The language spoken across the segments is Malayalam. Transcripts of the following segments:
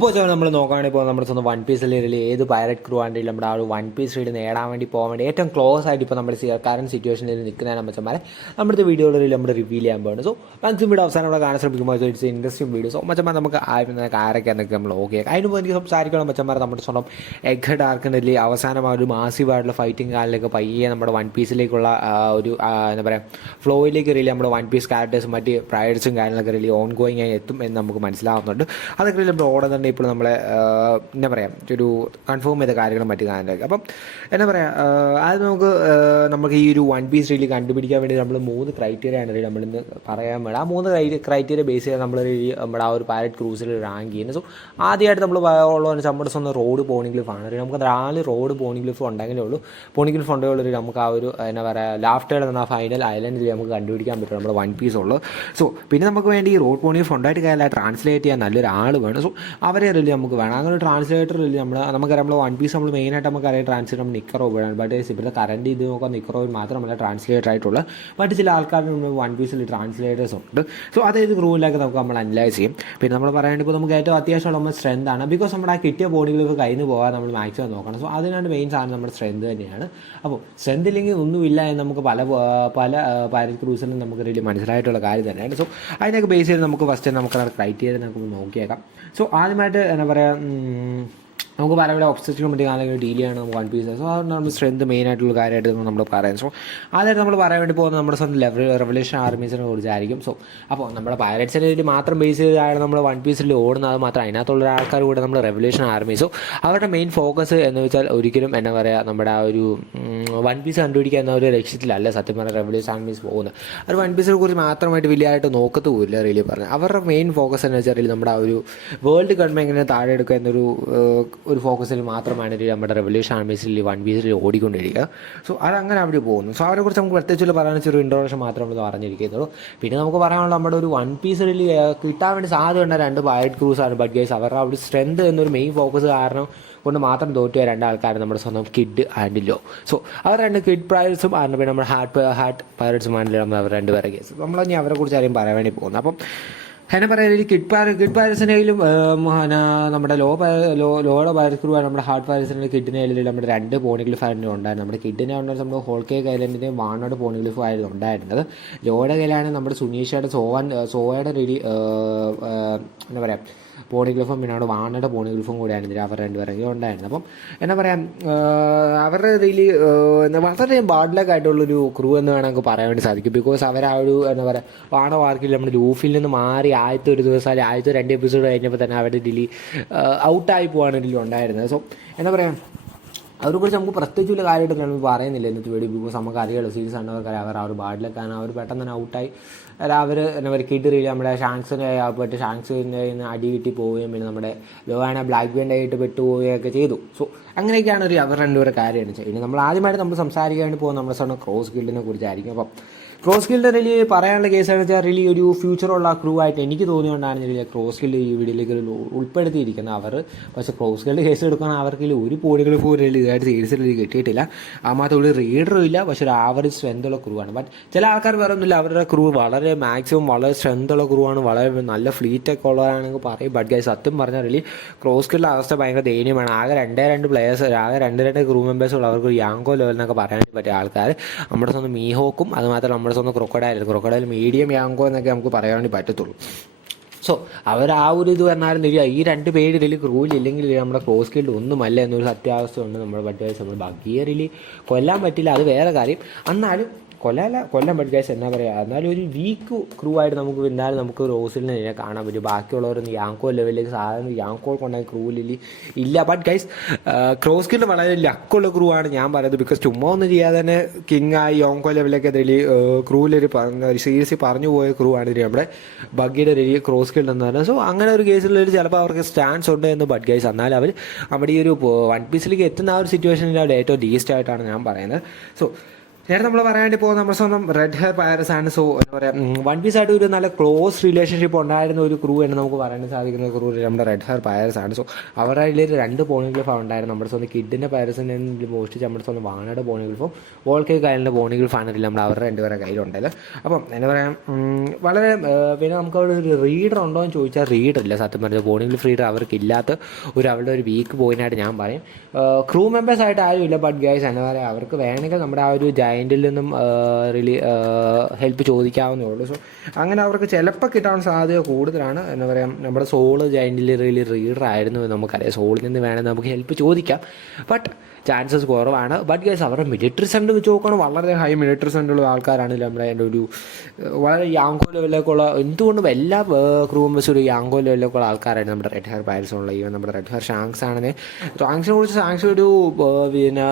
ഇപ്പോൾ നമ്മൾ നോക്കുകയാണെങ്കിൽ ഇപ്പോൾ നമ്മുടെ സ്വന്തം വൺ പീസ് റീഡിൽ ഏത് പൈററ്റ് ക്രൂ ആണെങ്കിലും നമ്മുടെ ആ ഒരു വൺ പീസ് റീഡ് നേടാൻ വേണ്ടി പോകാൻ വേണ്ടി ഏറ്റവും ക്ലോസ് ആയിട്ട് ഇപ്പോൾ നമ്മുടെ കറന്റ് സിറ്റുവേഷനിൽ നിൽക്കുന്നതിനെ മച്ചന്മാരെ നമ്മുടെ വീഡിയോകളിൽ നമ്മൾ റിവീൽ ചെയ്യാൻ പോകുന്നത്. സോ മാക്സിമം വീഡിയോ അവസാനം ഇവിടെ കാണാൻ ശ്രമിക്കുമ്പോൾ ഇറ്റ്സ് ഇൻട്രസ്റ്റിംഗ് വീഡിയോ. സോ മച്ചന്മാർ നമുക്ക് ആരൊക്കെ എന്നൊക്കെ നമ്മൾ ഓക്കെ അതിന് മുമ്പ് എനിക്ക് സംസാരിക്കണം മച്ചന്മാർ നമ്മുടെ സ്വന്തം എഗ് ഡാർക്കിനിൽ അവസാനം ആ ഒരു മാസീവായിട്ടുള്ള ഫൈറ്റിംഗ് കാലിലൊക്കെ പയ്യെ നമ്മുടെ വൺ പീസിലേക്കുള്ള ഒരു എന്താ പറയുക ഫ്ലോയിലേക്ക് റിലി നമ്മുടെ വൺ പീസ് ക്യാരക്ടേഴ്സും മറ്റ് പ്രൈഡ്സും കാര്യങ്ങളൊക്കെ റിലി ഓൺ ഗോയിങ് ആയി എത്തും എന്ന് നമുക്ക് മനസ്സിലാവുന്നുണ്ട്. അതൊക്കെ റിലി നമ്മുടെ ഓടെ തന്നെ ഇപ്പോൾ നമ്മളെ എന്താ പറയുക ഒരു കൺഫേം ചെയ്ത കാര്യങ്ങളും മറ്റു കാര്യങ്ങളൊക്കെ. അപ്പം എന്താ പറയുക അത് നമുക്ക് ഈ ഒരു വൺ പീസ് റീലി കണ്ടുപിടിക്കാൻ വേണ്ടി നമ്മൾ 3 ക്രൈറ്റീരിയയാണ് നമ്മളിന്ന് പറയാൻ വേണ്ടി. ആ 3 ക്രൈറ്റീരിയ ബേസ് ചെയ്ത് നമ്മൾ നമ്മുടെ ആ ഒരു പൈററ്റ് ക്രൂസിൽ റാങ്ക് ചെയ്യുന്നത്. സോ ആദ്യമായിട്ട് നമ്മൾ ഉള്ളതെന്ന് വെച്ചാൽ നമ്മുടെ സ്വന്തം റോഡ് പോണിഗ്ലിഫാണ്. നമുക്ക് 4 റോഡ് പോണിഗ്ലിഫ് ഉണ്ടെങ്കിലേ ഉള്ളൂ. പോണിഗ്ലിഫ് ഉണ്ടെങ്കിൽ നമുക്ക് ആ ഒരു എന്താ പറയുക ലാഫ്റ്റേഡ് എന്ന ഫൈനൽ ഐലൻഡിൽ നമുക്ക് കണ്ടുപിടിക്കാൻ പറ്റും നമ്മുടെ വൺ പീസ് ഉള്ളൂ. സോ പിന്നെ നമുക്ക് വേണ്ടി ഈ റോഡ് പോണിഗ്ലിഫ് ഉണ്ടായിട്ട് കാര്യമില്ല, ട്രാൻസ്ലേറ്റ് ചെയ്യാൻ നല്ലൊരാൾ വേണം. സോ അവരെ റിലി നമുക്ക് വേണം. അങ്ങനെ ഒരു ട്രാൻസ്ലേറ്റർ റിലി നമുക്കറിയാം നമ്മൾ വൺ പീസ് നമ്മൾ മെയിനായിട്ട് നമുക്കറിയാം ട്രാൻസ്ലേറ്റ് നമ്മൾ നിക്കറോ വേണം. ബട്ട് ഇപ്പോഴത്തെ കറണ്ട് ഇത് നോക്കാൻ നിക്കറോയിൽ മാത്രമല്ല ട്രാൻസ്ലേറ്റർ ആയിട്ടുള്ള മറ്റ് ചില ആൾക്കാരുടെ വൺ പീസിൽ ട്രാൻസ്ലേറ്റേഴ്സ് ഉണ്ട്. സോ അതായത് ക്രൂവിലൊക്കെ നമുക്ക് നമ്മൾ അനലൈസ് ചെയ്യും. പിന്നെ നമ്മൾ പറയുന്നത് ഇപ്പോൾ നമുക്ക് ഏറ്റവും അത്യാവശ്യമുള്ള നമ്മുടെ സ്ട്രെങ്ത് ആണ്. ബിക്കോസ് നമ്മുടെ ആ കിട്ടിയ ബോഡികൾ കയ്യിൽ നിന്ന് പോകാൻ നമ്മൾ മാക്സിമം നോക്കണം. സോ അതിനാണ് മെയിൻ സാധനം നമ്മുടെ സ്ട്രെങ്ത് തന്നെയാണ്. അപ്പോൾ സ്ട്രെങ്ത് ഇല്ലെങ്കിൽ ഒന്നുമില്ല എന്ന് നമുക്ക് പല പൈററ്റ് ക്രൂസിലും നമുക്ക് റിലി മനസ്സിലായിട്ടുള്ള കാര്യം തന്നെയാണ്. സോ അതിനൊക്കെ ബേസ് ചെയ്ത് നമുക്ക് ഫസ്റ്റ് നമുക്ക് ക്രൈറ്റീരിയ നമുക്ക് നോക്കിയേക്കാം. സോ ആദ്യമായിട്ട് എന്താ പറയുക നമുക്ക് പല ഒബ്സ്റ്റക്കിളും മറ്റു കാര്യങ്ങൾ ഡീൽ ചെയ്യണം നമുക്ക് വൺ പീസ്. സോ അതുകൊണ്ട് നമ്മൾ സ്ട്രെങ്ത് മെയിൻ ആയിട്ടുള്ള കാര്യമായിട്ട് നമ്മൾ പറയാം. സോ ആദ്യമായിട്ട് നമ്മൾ പറയാൻ വേണ്ടി പോകുന്നത് നമ്മുടെ സ്വന്തം റെവല്യൂഷൻ ആർമീസിനെ കുറിച്ചായിരിക്കും. സോ അപ്പോൾ നമ്മുടെ പൈററ്റ്സിനെ വേണ്ടി മാത്രം ബേസ് ചെയ്താണ് നമ്മൾ വൺ പീസിൽ ഓടുന്നത് മാത്രം അതിനകത്തുള്ള ആൾക്കാർ കൂടെ നമ്മൾ റെവല്യൂഷൻ ആർമി. സോ അവരുടെ മെയിൻ ഫോക്കസ് എന്ന് വെച്ചാൽ ഒരിക്കലും എന്താ പറയുക നമ്മുടെ ആ ഒരു വൺ പീസ് കണ്ടുപിടിക്കുക എന്ന ഒരു ലക്ഷ്യത്തിലല്ല സത്യം പറഞ്ഞാൽ റെവല്യൂഷൻ ആർമീസ് പോകുന്നത്. അവർ വൺ പീസിനെ കുറിച്ച് മാത്രമായിട്ട് വലിയതായിട്ട് നോക്കത്തുമില്ല റിയലി പറഞ്ഞാൽ. അവരുടെ മെയിൻ ഫോക്കസ് എന്ന് വെച്ചാൽ നമ്മുടെ ആ ഒരു വേൾഡ് ഗവൺമെൻറ് എങ്ങനെ താഴെ എടുക്കുക എന്നൊരു ഫോക്കസിൽ മാത്രമാണ് നമ്മുടെ റെവല്യൂഷൻ ആർമീസിൽ വൺ പീസിൽ ഓടിക്കൊണ്ടിരിക്കുക. സോ അതങ്ങനെ അവർ പോകുന്നു. സോ അവരെക്കുറിച്ച് നമുക്ക് പ്രത്യേകിച്ച് പറയാൻ ഒരു ഇൻട്രോഡക്ഷൻ മാത്രം നമ്മൾ പറഞ്ഞിരിക്കുന്നുള്ളൂ. പിന്നെ നമുക്ക് പറയാനുള്ള നമ്മുടെ ഒരു വൺ പീസിൽ കിട്ടാൻ വേണ്ടി സാധ്യതയുണ്ട് 2 പൈററ്റ് ക്രൂസാണ്. ബട്ട് ഗൈസ് അവരുടെ ആ ഒരു സ്ട്രെങ്ത് എന്നൊരു മെയിൻ ഫോക്കസ് കാരണം കൊണ്ട് മാത്രം തോറ്റിയ 2 ആൾക്കാർ നമ്മുടെ സ്വന്തം കിഡ് ആൻഡ് ലോ. സോ അവർ 2 കിഡ് പൈററ്റ്സും ആണ് പിന്നെ നമ്മുടെ ഹാർട്ട് പൈററ്റ്സും ആണ് നമ്മൾ അവർ 2 പേരെ കേസ്. നമ്മളെ അവരെ കുറിച്ച് ആരെയും പറയാൻ വേണ്ടി പോകുന്നത്. അപ്പം എന്നെ പറയാൻ ഈ കിഡ് പൈററ്റ്സിനെങ്കിലും നമ്മുടെ ലോയുടെ പൈററ്റ് ക്രൂ ആണ് നമ്മുടെ ഹാർട്ട് പൈററ്റ്സിൻ്റെ കിഡിനെങ്കിലും നമ്മുടെ 2 പോണിഗ്ലിഫ് ആയിരുന്നു ഉണ്ടായിരുന്നത്. നമ്മുടെ കിഡിനെ ഉണ്ടായിരുന്നത് നമ്മുടെ ഹോൾ കേക്ക് ഐലൻഡിൻ്റെയും വാണോട് പോണിഗ്ലിഫ് ആയിരുന്നു ഉണ്ടായിരുന്നത്. ലോയുടെ കയ്യിലാണ് നമ്മുടെ സുനീഷയുടെ സോയയുടെ റെഡി എന്താ പറയുക പോണിഗ്ലിഫും പിന്നെ അവിടെ വാണയുടെ പോണിഗ്ലിഫും കൂടിയാണ് അവർ 2 പേരെങ്കിലും ഉണ്ടായിരുന്നത്. അപ്പം എന്താ പറയുക അവരുടെ റിയലി വളരെ ബാഡ്ലക്ക് ആയിട്ടുള്ളൊരു ക്രൂ എന്ന് വേണമെങ്കിൽ പറയാൻ വേണ്ടി സാധിക്കും. ബിക്കോസ് അവർ ആ ഒരു എന്താ പറയുക വാണ വാർക്കിൽ നമ്മുടെ ലൂഫിൽ നിന്ന് മാറി ആദ്യത്തെ ഒരു ദിവസം അല്ലെങ്കിൽ ആദ്യത്തെ 2 എപ്പിസോഡ് കഴിഞ്ഞപ്പോൾ തന്നെ അവരുടെ റിലി ഔട്ടായി പോകാണ് ഇതിൽ ഉണ്ടായിരുന്നത്. സോ എന്താ പറയുക അവരെക്കുറിച്ച് നമുക്ക് പ്രത്യേകിച്ച് വലിയ കാര്യമായിട്ട് നമ്മൾ പറയുന്നില്ല ഇന്നത്തെ വീഡിയോ. ബിക്കോസ് നമുക്ക് അറിയാമല്ലോ സീരീസ് ആണവർക്കറിയാം അവർ ആ ഒരു ബാഡിലൊക്കെയാണ് അവർ പെട്ടെന്ന് തന്നെ ഔട്ടായി. അല്ല അവർ എന്താ പറയുക കിട്ടിയില്ല നമ്മുടെ ഷാങ്സിൻ്റെ അടി കിട്ടി പോവുകയും പിന്നെ നമ്മുടെ ലോഹാന ബ്ലാക്ക് ബെൻഡ് ആയിട്ട് പെട്ടുപോവുകയൊക്കെ ചെയ്തു. സോ അങ്ങനെയൊക്കെയാണ് ഒരു അവർ 2 പേരുടെ കാര്യമാണ്. ഇനി നമ്മൾ ആദ്യമായിട്ട് നമ്മൾ സംസാരിക്കാൻ വേണ്ടി പോകുന്നത് നമ്മുടെ സ്വന്തം ക്രോസ് ഗിൽഡിനെ കുറിച്ചായിരിക്കും. അപ്പം ക്രോസ് ഗിൽഡ് റിലി പറയാനുള്ള കേസാണെന്ന് വെച്ചാൽ റിലി ഒരു ഫ്യൂച്ചറുള്ള ക്രൂ ആയിട്ട് എനിക്ക് തോന്നിയുകൊണ്ടാണ് റിലി ക്രോസ് ഗിൽഡ് ഈ വീഡിയോയിലേക്ക് ഉൾപ്പെടുത്തിയിരിക്കുന്നത് അവർ. പക്ഷേ ക്രോസ് ഗിൽഡ് കേസ് എടുക്കാൻ അവർക്ക് ഒരു പോണികൾ പോലും ഇതായിട്ട് സീരീസിൽ കിട്ടിയിട്ടില്ല. ആ മാത്രം ഒരു റീഡറും ഇല്ല. പക്ഷേ ഒരു ആവറേജ് സ്ട്രെങ്തുള്ള ക്രൂ ആണ്. ബട്ട് ചില ആൾക്കാർ പറയുന്നില്ല അവരുടെ ക്രൂ വളരെ മാക്സിമം വളരെ സ്ട്രെങ്തുള്ള ക്രൂ ആണ്, വളരെ നല്ല ഫ്ലീറ്റൊക്കെ ഉള്ളവരാണെങ്കിൽ പറയും. ബട്ട് ഗൈസ് സത്യം പറഞ്ഞാൽ റിലി ക്രോസ് ഗിൽഡിൻ്റെ അവസ്ഥ ഭയങ്കര ദയനീയമാണ്. ആകെ 2 പ്ലേയേഴ്സ് ആകെ 2 ക്രൂ മെമ്പേഴ്സ് ഉള്ള അവർക്ക് ഒരു യാങ്കോ ലെവൽ എന്നൊക്കെ പറയാൻ പറ്റിയ ആൾക്കാർ നമ്മുടെ സ്വന്തം മീഹോക്കും അത് മാത്രം നമ്മുടെ സ്വന്തം ക്രൊക്കഡൈൽ മീഡിയം യാങ്കോ എന്നൊക്കെ നമുക്ക് പറയാൻ വേണ്ടി പറ്റത്തുള്ളൂ. സോ അവർ ആ ഒരു ഇത് പറഞ്ഞാലും ഈ 2 പേരിൽ ക്രൂവിലില്ലെങ്കിൽ നമ്മുടെ ക്രോസ് ഗിൽഡ് ഒന്നുമല്ല എന്നൊരു സത്യാവസ്ഥ ഉണ്ട്. നമ്മുടെ ബഡ്ജറ്റ് നമ്മൾ ബഗിയറിൽ കൊല്ലാൻ പറ്റില്ല, അത് വേറെ കാര്യം. എന്നാലും കൊല്ലാൻ ബഡ്ജറ്റ് എന്നാ പറയുക, എന്നാലും ഒരു വീക്ക് ക്രൂ ആയിട്ട് നമുക്ക് എന്നാലും നമുക്ക് റോസിലിനെ കാണാൻ പറ്റും. ബാക്കിയുള്ളവരൊന്നും യാങ്കോ ലെവലിലേക്ക് സാധാരണ യാങ്കോ കൊണ്ടാൽ ക്രൂവിൽ ഇല്ല. ബട്ട് ഗൈസ് ക്രോസ് ഗിൽഡ് വളരെ ലക്കുള്ള ക്രൂ ആണ് ഞാൻ പറയുന്നത്. ബിക്കോസ് ചുമ്മാ ഒന്നും ചെയ്യാതെ തന്നെ കിങ്ങായി യോങ്കോ ലെവലിലേക്ക് റിലി ക്രൂവിലൊരു സീരീസിൽ പറഞ്ഞു പോയ ക്രൂ ആണ് നമ്മുടെ ബഗ്ഗിയുടെ റിലി ക്രോസ് ഗിൽഡ് എന്ന് പറയുന്നത്. സോ അങ്ങനെ ഒരു കേസിലൊരു ചിലപ്പോൾ അവർക്ക് സ്റ്റാൻസ് ഉണ്ട് എന്ന്. ബട്ട് ഗൈസ് എന്നാലും അവർ അവിടെ ഈ ഒരു വൺ പീസിലേക്ക് എത്തുന്ന ആ ഒരു സിറ്റുവേഷനിൽ അവർ ഏറ്റവും ലീസ്റ്റ് ആയിട്ടാണ് ഞാൻ പറയുന്നത്. സോ നേരെ നമ്മൾ പറയാണ്ടി പോകുന്ന നമ്മുടെ സ്വന്തം റെഡ് ഹെയർ പൈററ്റ്സ് ആണ്. സോ എന്താ പറയുക, വൺ പീസ് ആയിട്ട് ഒരു നല്ല ക്ലോസ് റിലേഷൻഷിപ്പ് ഉണ്ടായിരുന്ന ഒരു ക്രൂ എന്ന് നമുക്ക് പറയാൻ സാധിക്കുന്ന ക്രൂ നമ്മുടെ റെഡ് ഹെയർ പൈററ്റ്സ് ആണ്. സോ അവരുടെ അതിൽ 2 പോണിഗ്ലിഫ് ഉണ്ടായിരുന്നു. നമ്മുടെ സ്വന്തം കിഡിൻ്റെ പൈററ്റ്സിനെ മോഷ്ടിച്ച് നമ്മുടെ സ്വന്തം വാണയുടെ പോണിഗ്ലിഫും വോൾക്കേ കയലിൻ്റെ പോണിഗ്ലിഫാണ് നമ്മൾ അവരുടെ 2 പേരുടെ കയ്യിലുണ്ടല്ലോ. അപ്പം എന്താ പറയുക, വളരെ പിന്നെ നമുക്ക് അവിടെ ഒരു റീഡർ ഉണ്ടോ എന്ന് ചോദിച്ചാൽ റീഡറില്ല. സത്യം പറഞ്ഞാൽ പോണിഗ്ലിഫ് റീഡർ അവർക്കില്ലാത്ത അവരുടെ ഒരു വീക്ക് പോയിൻ്റായിട്ട് ഞാൻ പറയും. ക്രൂ മെമ്പേഴ്സ് ആയിട്ട് ആരും ഇല്ല. ബട്ട് ഗൈസ് എന്താ പറയുക, അവർക്ക് വേണമെങ്കിൽ നമ്മുടെ ആ ഒരു ജയൻറ്റിൽ നിന്നും ഹെൽപ്പ് ചോദിക്കാവുന്നേ ഉള്ളൂ. സോ അങ്ങനെ അവർക്ക് ചിലപ്പോൾ കിട്ടാൻ സാധ്യത കൂടുതലാണ്. എന്താ പറയുക, നമ്മുടെ സോള് ജയൻറ്റിൽ റീഡർ ആയിരുന്നു എന്ന് നമുക്കറിയാം. സോളിൽ നിന്ന് വേണമെങ്കിൽ നമുക്ക് ഹെൽപ്പ് ചോദിക്കാം, ബട്ട് ചാൻസസ് കുറവാണ്. ബട്ട് ഗൈസ് അവരുടെ മിലിറ്ററി സെൻറ്റർ വെച്ച് നോക്കുകയാണ്, വളരെ ഹൈ മിലിറ്ററി സെൻറ്ററുള്ള ആൾക്കാരാണ് നമ്മുടെ എൻ്റെ ഒരു വളരെ യാങ്കോ ലെവലിലേക്കുള്ള, എന്തുകൊണ്ടും എല്ലാ ക്രൂ മെമ്പേഴ്സും ഒരു യാങ്കോ ലെവലിലേക്കുള്ള ആൾക്കാരാണ് നമ്മുടെ റെഡ് ഹെയർ പൈററ്റ്സ് ഉള്ള. ഈവൻ നമ്മുടെ റെഡ് ഹെയർ ഷാങ്ക്സ് ആണെന്ന്, ഷാങ്ക്സിനെ കുറിച്ച് ഷാങ്ക്സ് ഒരു പിന്നെ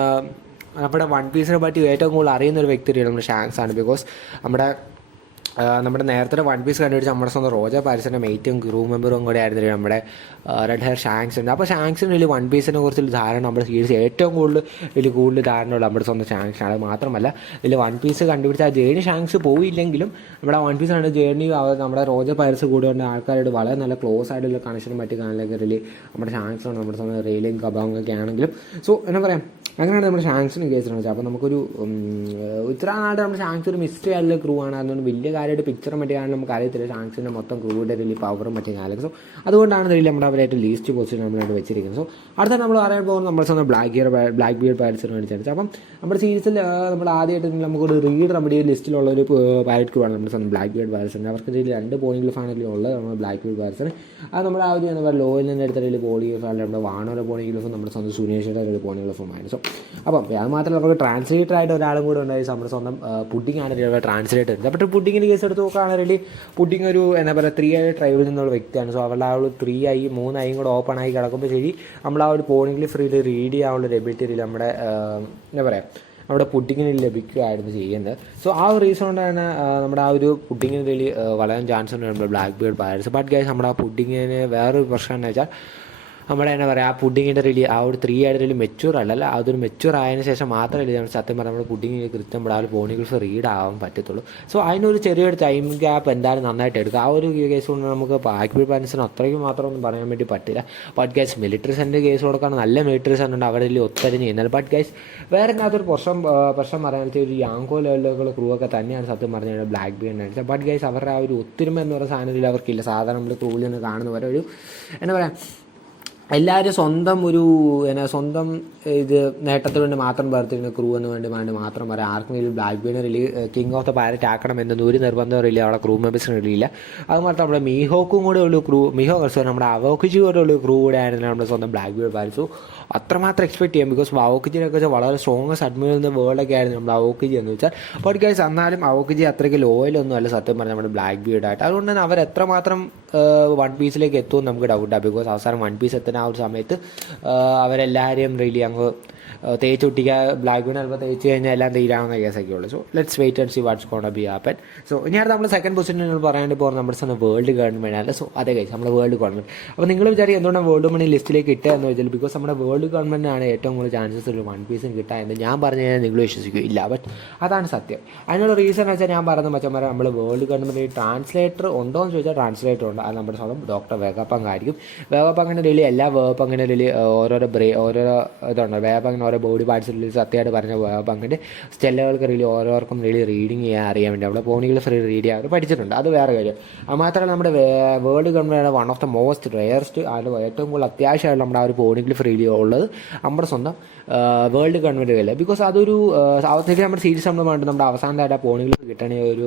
നമ്മുടെ വൺ പീസിനെ പറ്റി ഏറ്റവും കൂടുതൽ അറിയുന്ന ഒരു വ്യക്തിയാണ് നമ്മുടെ ഷാങ്ക്സ് ആണ്. ബിക്കോസ് നമ്മുടെ നേരത്തെ വൺ പീസ് കണ്ടുപിടിച്ച് നമ്മുടെ സ്വന്തം റോജർ പാരിസിൻ്റെ മെയ്റ്റും ക്രൂ മെമ്പറും കൂടെ ആയിരുന്നു നമ്മുടെ റെഡ് ഹെയർ ഷാങ്ക്സ് ഉണ്ട്. അപ്പോൾ ഷാങ്ക്സിന് വലിയ വൺ പീസിനെ കുറിച്ചുള്ള ധാരണ നമ്മുടെ സീരീസ് ഏറ്റവും കൂടുതൽ ധാരണയുള്ള നമ്മുടെ സ്വന്തം ഷാങ്ക്സാണ്. അത് മാത്രമല്ല ഇതിൽ വൺ പീസ് കണ്ടുപിടിച്ച ആ ജേണി ഷാങ്ക്സ് പോയില്ലെങ്കിലും നമ്മുടെ വൺ പീസ് കണ്ട ജേണി നമ്മുടെ റോജർ പാരിസ് കൂടെ കൊണ്ട് ആൾക്കാരോട് വളരെ നല്ല ക്ലോസ് ആയിട്ടുള്ള കണക്ഷനും മറ്റു കാണാനൊക്കെ നമ്മുടെ ഷാങ്ക്സാണ്. നമ്മുടെ സ്വന്തം റെയിലും കബാങ്ങൊക്കെ ആണെങ്കിലും. സോ എന്താ പറയുക, അങ്ങനെയാണ് നമ്മുടെ ഷാങ്ക്സിന് കേസിലാണ് വെച്ചാൽ. അപ്പോൾ നമുക്കൊരു ഇത്ര നാട് നമ്മുടെ ഷാങ്ക്സ് ഒരു മിസ്റ്ററി ആയിട്ടുള്ള ക്രൂ ആണ്. അതുകൊണ്ട് വലിയ കാര്യമായിട്ട് പിക്ചറും മറ്റേ കാണാൻ നമുക്ക് അറിയത്തില്ല ഷാങ്ക്സിൻ്റെ മൊത്തം ക്രൂവിൻ്റെ വലിയ പവറും മറ്റേ കാലം. സോ അതുകൊണ്ടാണ് ഇതിൽ നമ്മുടെ അവരായിട്ട് ലീസ്റ്റ് പൊസിഷൻ നമ്മളായിട്ട് വെച്ചിരിക്കുന്നത്. സോ അടുത്ത നമ്മൾ പറയാൻ പോകുന്നത് നമ്മുടെ സ്വന്തം ബ്ലാക്ക് ബിയർ പൈററ്റ്സിന് വേണ്ടിയിട്ടാണ്. അപ്പം നമ്മുടെ സീരീസിൽ നമ്മൾ ആദ്യമായിട്ട് നമുക്കൊരു റീഡർ നമ്മുടെ ഈ ലിസ്റ്റിലുള്ള ഒരു പൈററ്റ് ക്രൂ ആണ് നമ്മുടെ സ്വന്തം ബ്ലാക്ക് ബിയർ പൈററ്റ്സിന്. അവർക്ക് ഇതിൽ 2 പോണിഗ്ലിഫാണെങ്കിലും ഉള്ളത് നമ്മുടെ ബ്ലാക്ക് ബിയർ പൈററ്റ്സിന്. അത് നമ്മുടെ ആ ഒരു എന്താ പറയുക ലോയിൽ നിന്ന് എടുത്തിട്ട് പോണിഗ്ലിഫാണ് നമ്മുടെ വാണോയുടെ പോണിഗ്ലിഫും നമ്മുടെ സ്വന്തം സുനേഷയുടെ ഒരു പോണിഗ്ലിഫുമാണ്. സോ അപ്പം അത് മാത്രമല്ല നമുക്ക് ട്രാൻസ്ലേറ്റർ ആയിട്ട് ഒരാളും കൂടെ ഉണ്ടായി. നമ്മുടെ സ്വന്തം പുഡിംഗ് ആണ് ട്രാൻസ്ലേറ്റർ ഉണ്ട്. അപ്പോൾ പുഡിങ്ങിൻ്റെ കേസ് എടുത്ത് നോക്കുകയാണെങ്കിൽ പുഡിങ് ഒരു എന്താ പറയുക 3 ആയി ട്രൈബിൽ നിന്നുള്ള വ്യക്തിയാണ്. സോ അവരുടെ ആ ഒരു 3 ആയി 3 ആയും കൂടെ ഓപ്പൺ ആയി കിടക്കുമ്പോൾ ശരി നമ്മൾ ആ ഒരു പോണിംഗിൽ ഫ്രീ റീഡ് ചെയ്യാനുള്ള എബിലിറ്റി നമ്മുടെ എന്താ പറയുക നമ്മുടെ പുഡിങ്ങിന് ലഭിക്കുകയായിരുന്നു ചെയ്യുന്നത്. സോ ആ ഒരു റീസൺ കൊണ്ടാണ് നമ്മുടെ ആ ഒരു പുഡിങ്ങിന് really വളരാൻ ചാൻസ് ഉണ്ട് നമ്മുടെ black beard pirates. But guys നമ്മുടെ ആ പുഡിങ്ങിന് വേറൊരു പ്രശ്നം എന്ന് വെച്ചാൽ നമ്മുടെ എന്താ പറയുക, ആ പുഡിങ്ങിൻ്റെ ആ ഒരു 3 ആയിട്ട് മെച്യൂർ അല്ലല്ല, അതൊരു മെച്യൂർ ആയതിനു ശേഷം മാത്രമേ നമ്മൾ സത്യം പറഞ്ഞാൽ നമ്മുടെ പുഡിങ്ങിൽ കൃത്യം നമ്മുടെ ആ ഒരു പോണിഗ്ലിഫ് റീഡ് ആവാൻ പറ്റത്തുള്ളൂ. സോ അതിനൊരു ചെറിയൊരു ടൈം ഗ്യാപ്പ് എന്തായാലും നന്നായിട്ട് എടുക്കുക. ആ ഒരു കേസ് കൊണ്ട് നമുക്ക് ബ്ലാക്ക് ബിയർഡ് പൈററ്റ്സിന് അത്രയ്ക്ക് മാത്രമൊന്നും പറയാൻ വേണ്ടി പറ്റില്ല. But guys military centre case കൊടുക്കാൻ നല്ല മിലിറ്ററി സെൻറ്റർ ഉണ്ട്, അവരിൽ ഒത്തരിഞ്ഞ് ചെയ്യുന്നത്. ബട്ട് ഗൈസ് വേറെ അതിനകത്തൊരു പ്രശ്നം പറയാൻ വെച്ചാൽ ഒരു യാങ്കോ ലെവലിലുള്ള ക്രൂ ഒക്കെ തന്നെയാണ് സത്യം പറഞ്ഞാൽ ബ്ലാക്ക് ബിയർഡ് അടിച്ചത്. ബട്ട് ഗൈസ് അവരുടെ ആ ഒരു ഒത്തൊരുമ എന്ന് പറയുന്ന സാധനത്തിൽ അവർക്കില്ല. സാധാരണ നമ്മൾ ക്രൂവിൽ നിന്ന് കാണുന്നവരെ ഒരു എന്താ പറയുക, എല്ലാവരും സ്വന്തം ഇത് നേട്ടത്തിന് വേണ്ടി മാത്രം ബർത്തിരുന്ന ക്രൂ എന്ന് വേണ്ടി മാത്രം പറയാം. ആർക്കെങ്കിലും ബ്ലാക്ക് ബീനറിൽ കിങ് ഓഫ് ദ പൈററ്റ് ആക്കണം എന്നൊന്നും ഒരു നിർബന്ധമില്ല അവിടെ ക്രൂ മെമ്പേഴ്സിന് ഇല്ല. അത് മാത്രം നമ്മുടെ മീഹോക്കും കൂടെ ഉള്ള ക്രൂ, നമ്മുടെ അവോക്കിജി കൂടെ ഉള്ള ക്രൂ കൂടെ ആയിരുന്നു നമ്മുടെ സ്വന്തം ബ്ലാക്ക് ബീഡ് പൈററ്റ്സ്. അത്രമാത്രം എക്സ്പെക്ട് ചെയ്യാം. ബിക്കോസ് അവോക്കിജിനൊക്കെ വെച്ചാൽ വളരെ സ്ട്രോങ്ങസ്റ്റ് അഡ്മിറൽ എന്ന വേൾഡൊക്കെ ആയിരുന്നു നമ്മുടെ അവോക്കിജി എന്ന് വെച്ചാൽ. ബട്ട് ഗൈസ് എന്നാലും അവോക്കിജി അത്രയ്ക്ക് ലോയലൊന്നും അല്ല സത്യം പറഞ്ഞാൽ നമ്മുടെ ബ്ലാക്ക് ബീഡായിട്ട്. അതുകൊണ്ട് തന്നെ അവർ എത്രമാത്രം വൺ പീസിലേക്ക് എത്തുമെന്ന് നമുക്ക് ഡൗട്ടാണ്. ബിക്കോസ് അവസാനം വൺ പീസ് എത്തുന്ന ആ ഒരു സമയത്ത് അവരെല്ലാവരെയും റിയലി അങ്ങ് തേച്ചൊട്ടിക്കുക, ബ്ലാക്ക് ബീഡ് ചിലപ്പോൾ തേച്ച് കഴിഞ്ഞാൽ എല്ലാം തീരാവുന്ന കേസൊക്കെ ഉള്ളൂ. So let's wait and see what's gonna be happen. So ഇനി അടുത്ത് നമ്മൾ സെക്കൻഡ് പൊസിഷനിൽ പറയാണ്ട് പോകുന്നത് നമ്മുടെ സ്വന്തം വേൾഡ് ഗവൺമെൻറ് അല്ല. സോ അതേ കഴിച്ച് നമ്മുടെ വേൾഡ് ഗവൺമെൻറ്. അപ്പോൾ നിങ്ങൾ വിചാരിക്കും എന്തുകൊണ്ടാണ് വേൾഡ് മണി ലിസ്റ്റിലേക്ക് കിട്ടുക എന്ന് വെച്ചാൽ ബിക്കോസ് നമ്മുടെ വേൾഡ് ഗവൺമെൻറ്റാണ് ഏറ്റവും കൂടുതൽ ചാൻസസ് ഉള്ള വൺ പീസിന് കിട്ടുക എന്ന് ഞാൻ പറഞ്ഞു കഴിഞ്ഞാൽ നിങ്ങൾ വിശ്വസിക്കില്ല. ബട്ട് അതാണ് സത്യം. അതിനുള്ള റീസൺ വെച്ചാൽ ഞാൻ പറയുന്ന മച്ചന്മാരെ നമ്മൾ വേൾഡ് ഗവൺമെൻറ് ട്രാൻസ്ലേറ്റർ ഉണ്ടോ എന്ന് ചോദിച്ചാൽ ട്രാൻസ്ലേറ്റർ ഉണ്ട്. അത് നമ്മുടെ സ്വന്തം ഡോക്ടർ വേഗപ്പങ് ആയിരിക്കും. വേഗപ്പങ്ങിൻ്റെ റിലി എല്ലാ വേഗപ്പങ്ങിൻ്റെ റിലി ഓരോരോ ഇതുണ്ട്. വേഗപ്പങ്ങിന് ഓരോ ബോഡി പാർട്സിൽ സത്യമായിട്ട് പറഞ്ഞ വേഗപ്പങ്ങിൻ്റെ സ്റ്റെല്ലകൾക്ക് റിലി ഓരോർക്കും റിലി റീഡിങ് ചെയ്യാൻ അറിയാൻ വേണ്ടി അവിടെ പോണികൾ ഫ്രീ റീഡ് ചെയ്യാൻ അവർ പഠിച്ചിട്ടുണ്ട്. അത് വേറെ കാര്യം. അത് മാത്രമല്ല നമ്മുടെ world government one of the most rarest അതിൽ ഏറ്റവും കൂടുതൽ അത്യാവശ്യമായിട്ട് നമ്മുടെ ആ ഒരു പോണികൾ ഫ്രീ ഉള്ളത് നമ്മുടെ സ്വന്തം വേൾഡ് ഗവൺമെൻറ് അല്ല. ബിക്കോസ് അതൊരു നമ്മുടെ സീരീസ് നമ്മൾ വേണ്ട നമ്മുടെ അവസാനമായിട്ട് ആ പോണികൾ കിട്ടണമെങ്കിൽ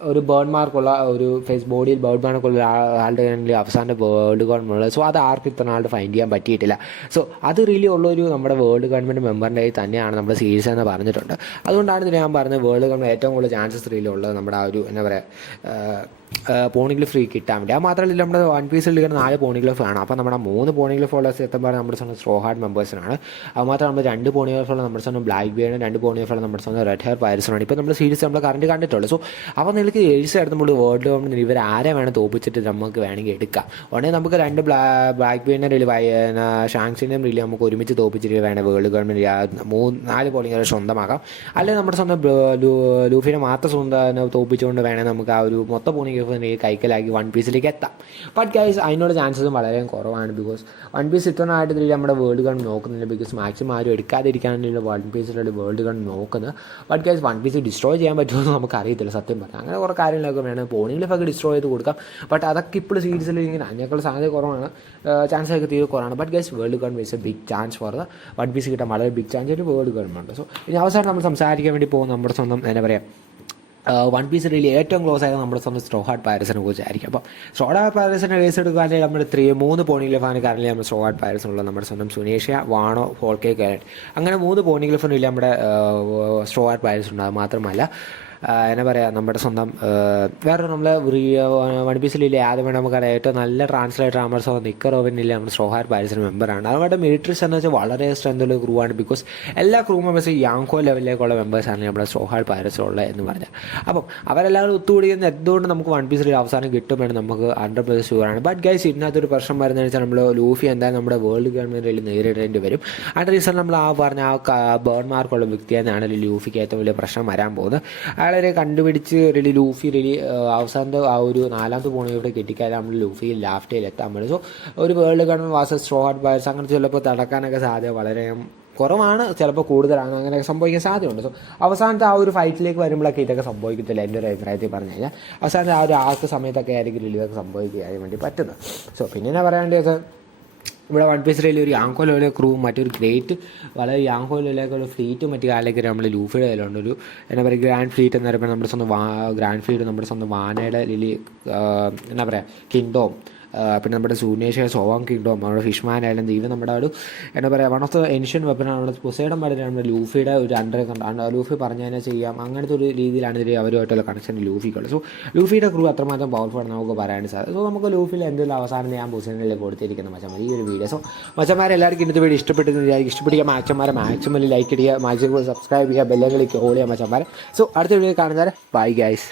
ഒരു ബേൺ മാർക്കുള്ള ഒരു ഫേസ് ബോഡിയിൽ ബേൺ മാർക്കുള്ള ആളുടെ അവസാന വേൾഡ് ഗവൺമെൻറ്. സോ അത് ആർക്കും ഇത്ര നാളുടെ ഫൈൻഡ് ചെയ്യാൻ പറ്റിയിട്ടില്ല. സോ അത് റിയലി ഉള്ളൊരു നമ്മുടെ വേൾഡ് ഗവൺമെൻറ് മെമ്പറിൻ്റെ തന്നെയാണ് നമ്മുടെ സീരീസ് എന്ന് പറഞ്ഞിട്ടുണ്ട്. അതുകൊണ്ടാണ് ഞാൻ പറഞ്ഞത് വേൾഡ് ഗവൺമെൻറ് ഏറ്റവും കൂടുതൽ ചാൻസസ് റിയലി ഉള്ളത് നമ്മുടെ ആ ഒരു എന്താ പറയുക പോണിഗ്ലിഫ് ഫ്രീ കിട്ടാൻ വേണ്ടി. അത് മാത്രമല്ല നമ്മുടെ വൺ പീസിൽ കളിക്കുന്ന 4 പോണിഗ്ലിഫ് ആണ്. അപ്പോൾ നമ്മുടെ 3 പോണിഗ്ലിഫ് ഉള്ളത് എത്തുമ്പോൾ നമ്മുടെ സ്വന്തം സ്ട്രോ ഹാർട്ട് മെമ്പേഴ്സിനാണ്. അത് മാത്രം നമ്മൾ 2 പോണിഗ്ലിഫ് ഉള്ള നമ്മുടെ സ്വന്തം ബ്ലാക്ക് ബിയർഡ്, 2 പോണിഗ്ലിഫ് ഉള്ള നമ്മുടെ സ്വന്തം റെഡ് ഹെയർ പൈററ്റ്സിനാണ്. ഇപ്പോൾ നമ്മൾ സീരീസ് നമ്മൾ കറണ്ട് കണ്ടിട്ടുള്ളൂ. സോ അപ്പോൾ നിങ്ങൾക്ക് എഴുതി എടുത്തുമ്പോൾ വേൾഡ് ഗവൺമെൻറ് ഇവർ ആരെ വേണം തോപ്പിച്ചിട്ട് നമുക്ക് വേണമെങ്കിൽ എടുക്കാം. ഉടനെ നമുക്ക് 2 ബ്ലാക്ക് ബിയറിൻ്റെ ഷാങ്സിൻ്റെയും റിലി നമുക്ക് ഒരുമിച്ച് തോപ്പിച്ചിട്ട് വേണം വേൾഡ് ഗവൺമെൻറ് 4 പോളിംഗ് സ്വന്തമാക്കാം. അല്ലെങ്കിൽ നമ്മുടെ സ്വന്തം ലൂഫിനെ മാത്രം സ്വന്തം തോപ്പിച്ചുകൊണ്ട് വേണമെങ്കിൽ നമുക്ക് ആ ഒരു മൊത്തം പോളിംഗ് കൈക്കലാക്കി വൺ പീസിലേക്ക് എത്താം. ബട്ട് ഗൈസ് അതിനുള്ള ചാൻസസും വളരെ കുറവാണ്. ബിക്കോസ് വൺ പീസ് ഇത്രനായിട്ട് നമ്മുടെ വേൾഡ് ഗൺ നോക്കുന്നില്ല. ബിക്കോസ് മാക്സിമം ആരും എടുക്കാതിരിക്കാനുള്ള വൺ പീസിലുള്ള വേൾഡ് ഗൺ നോക്കുന്നത്. But guys one piece destroy ചെയ്യാൻ പറ്റുമെന്ന് നമുക്ക് അറിയത്തില്ല സത്യം പറഞ്ഞാൽ. അങ്ങനെ കുറേ കാര്യങ്ങളൊക്കെ വേണം. പോണിഗ്ലിഫൊക്കെ ഡിസ്ട്രോയ് ചെയ്ത് കൊടുക്കാം. ബട്ട് അതൊക്കെ ഇപ്പോൾ സീരീസിൽ ഇങ്ങനെ അതിനേക്കാൾ സാധ്യത കുറവാണ്. ചാൻസ് ഒക്കെ തീരെ കുറവാണ്. But guys world gun is a big chance for the one piece കിട്ടാൻ വളരെ ബിഗ് ചാൻസ് ഒരു വേൾഡ് ഗവൺമെൻറ്. സോ ഇനി അവസാനം നമ്മൾ സംസാരിക്കാൻ വേണ്ടി പോകും നമ്മുടെ സ്വന്തം എന്താ പറയുക വൺ പീസ് റിലി ഏറ്റവും ക്ലോസ് ആയത് നമ്മുടെ സ്വന്തം സ്ട്രോ ഹാർട്ട് പൈററ്റ്സിനെ കുറിച്ചായിരിക്കും. അപ്പോൾ സ്ട്രോ ഹാർട്ട് പൈററ്റ്സിനെ കേസ് എടുക്കുകയാണെങ്കിൽ നമ്മൾ 3 പോണിഗ്ലിഫാണ് കറൻറ്റ്ലി നമ്മുടെ സ്ട്രോ ഹാർട്ട് പൈററ്റ്സിനുള്ള നമ്മുടെ സ്വന്തം സുനേഷ്യ, വാണോ, ഫോൾക്കെ, കാരറ്റ് അങ്ങനെ 3 പോണിഗ്ലിഫിനില്ല നമ്മുടെ സ്ട്രോ ഹാർട്ട് പൈററ്റ്സ് ഉണ്ട്. അത് മാത്രമല്ല എന്നാ പറയുക നമ്മുടെ സ്വന്തം വേറെ നമ്മൾ വൺ പീസിലില്ലേ ആദ്യം വേണം നമുക്കറിയാം ഏറ്റവും നല്ല ട്രാൻസ്ലേറ്റർ ആമർസോ നിക്കറോവനില്ലേ നമ്മുടെ സ്ട്രോ ഹാർട്ട് പൈററ്റ്സിൻ്റെ മെമ്പറാണ്. അവരുടെ മിലിറ്ററീസ് എന്ന് വെച്ചാൽ വളരെ സ്ട്രെങ്തുള്ള ക്രൂ ആണ്. ബിക്കോസ് എല്ലാ ക്രൂ മെമ്പേഴ്സും യാങ്കോ ലെവലിലേക്കുള്ള മെമ്പേഴ്സാണ് നമ്മുടെ സ്ട്രോ ഹാർട്ട് പൈററ്റ്സിലുള്ള എന്ന് പറഞ്ഞാൽ. അപ്പം അവരെല്ലാവരും ഒത്തുകൂടിയെന്ന് എന്തുകൊണ്ട് നമുക്ക് വൺ പീസിൽ അവസാനം കിട്ടുമെന്ന് നമുക്ക് 100% ഷുവറാണ്. ബട്ട് ഗൈസ് ഇതിനകത്തൊരു പ്രശ്നം വരുന്നതെന്ന് വെച്ചാൽ നമ്മൾ ലൂഫി എന്തായാലും നമ്മുടെ വേൾഡ് ഗവൺമെൻറ്റിൽ നേരിടേണ്ടി വരും. അതിൻ്റെ റീസൺ നമ്മൾ പറഞ്ഞ ബേൺ മാർക്കുള്ള വ്യക്തിയെന്നാണ് ലൂഫിക്ക് ഏറ്റവും വലിയ പ്രശ്നം വരാൻ പോകുന്നത്. അയാളെ കണ്ടുപിടിച്ച് ലൂഫി അവസാനത്തെ ആ ഒരു 4ാമത്തെ പോണിവിടെ കെട്ടിക്കാതെ നമ്മൾ ലൂഫി ലാഫ്റ്റയിൽ എത്താൻ പറ്റും. സോ ഒരു world government versus straw heart pirates അങ്ങനെ ചിലപ്പോൾ തടക്കാനൊക്കെ സാധ്യത വളരെ കുറവാണ്, ചിലപ്പോൾ കൂടുതലാണ്. അങ്ങനെയൊക്കെ സംഭവിക്കാൻ സാധ്യതയുണ്ട്. സോ അവസാനത്തെ ആ ഒരു ഫൈറ്റിലേക്ക് വരുമ്പോഴൊക്കെ ഇതൊക്കെ സംഭവിക്കത്തില്ല എൻ്റെ ഒരു അഭിപ്രായത്തിൽ പറഞ്ഞു കഴിഞ്ഞാൽ. അവസാനത്തെ ആ ഒരു ആർക്ക് സമയത്തൊക്കെ ആയിരിക്കും ഇതൊക്കെ സംഭവിക്കാൻ വേണ്ടി പറ്റുന്നത്. സോ പിന്നെ എന്നാ പറയേണ്ടത് ഇവിടെ വൺ പീസിലെ ഒരു യാങ്കോ ലെവലിലെ ക്രൂ മറ്റൊരു ഗ്രേറ്റ് വളരെ യാങ്കോ ലെവലിലേക്കുള്ള ഫ്ലീറ്റും മറ്റു കാലൊക്കെ നമ്മുടെ ലൂഫിയുടെ കയ്യിലുണ്ട്. ഒരു എന്താ പറയുക ഗ്രാൻഡ് ഫ്ലീറ്റ് എന്ന് പറയുമ്പോൾ നമ്മുടെ സ്വന്തം ഗ്രാൻഡ് ഫ്ലീറ്റ് നമ്മുടെ സ്വന്തം വാനയുടെ എന്താ പറയുക കിങ്ഡോം, പിന്നെ നമ്മുടെ സൂനേഷ സോവാങ് കിങ്ഡോം, നമ്മുടെ ഫിഷ്മാൻ ആയാലും ഇവൻ നമ്മുടെ ഒരു എന്താ പറയുക വൺ ഓഫ് ദ ഏൻഷ്യൻ വെപ്പനാണ്. നമ്മുടെ പൊസൈഡൻ പാടിയാണ് നമ്മുടെ ലൂഫിയുടെ ഒരു ലൂഫി പറഞ്ഞു തന്നെ ചെയ്യാം അങ്ങനത്തെ ഒരു രീതിയിലാണ് ഇതിൽ അവരുമായിട്ടുള്ള കണക്ഷൻ ലൂഫിക്കുള്ളത്. സോ ലൂഫിയുടെ ക്രൂ അത്രമാത്രം പവർഫുൾ ആണ് നമുക്ക് പറയാൻ സാധിക്കും. സോ നമുക്ക് ലൂഫിൽ എന്തെങ്കിലും അവസാനം ഞാൻ പൊസൈഡനിലേക്ക് കൊടുത്തിരിക്കുന്ന മച്ചന്മാർ ഈ ഒരു വീഡിയോ. സോ മച്ചന്മാരെല്ലാവർക്കും ഇന്നത്തെ വീഡിയോ ഇഷ്ടപ്പെട്ടിരിക്കുക മാക്സിമം ലൈക്ക് ചെയ്യുക, മാക്സിമം സബ്സ്ക്രൈബ് ചെയ്യുക, ബെല്ലൈക്കൺ ക്ലിക്ക് ഓൾ ചെയ്യുക മച്ചന്മാരെ. സോ അടുത്ത വീഡിയോ കാണുന്നവരെ ബൈ ഗൈസ്.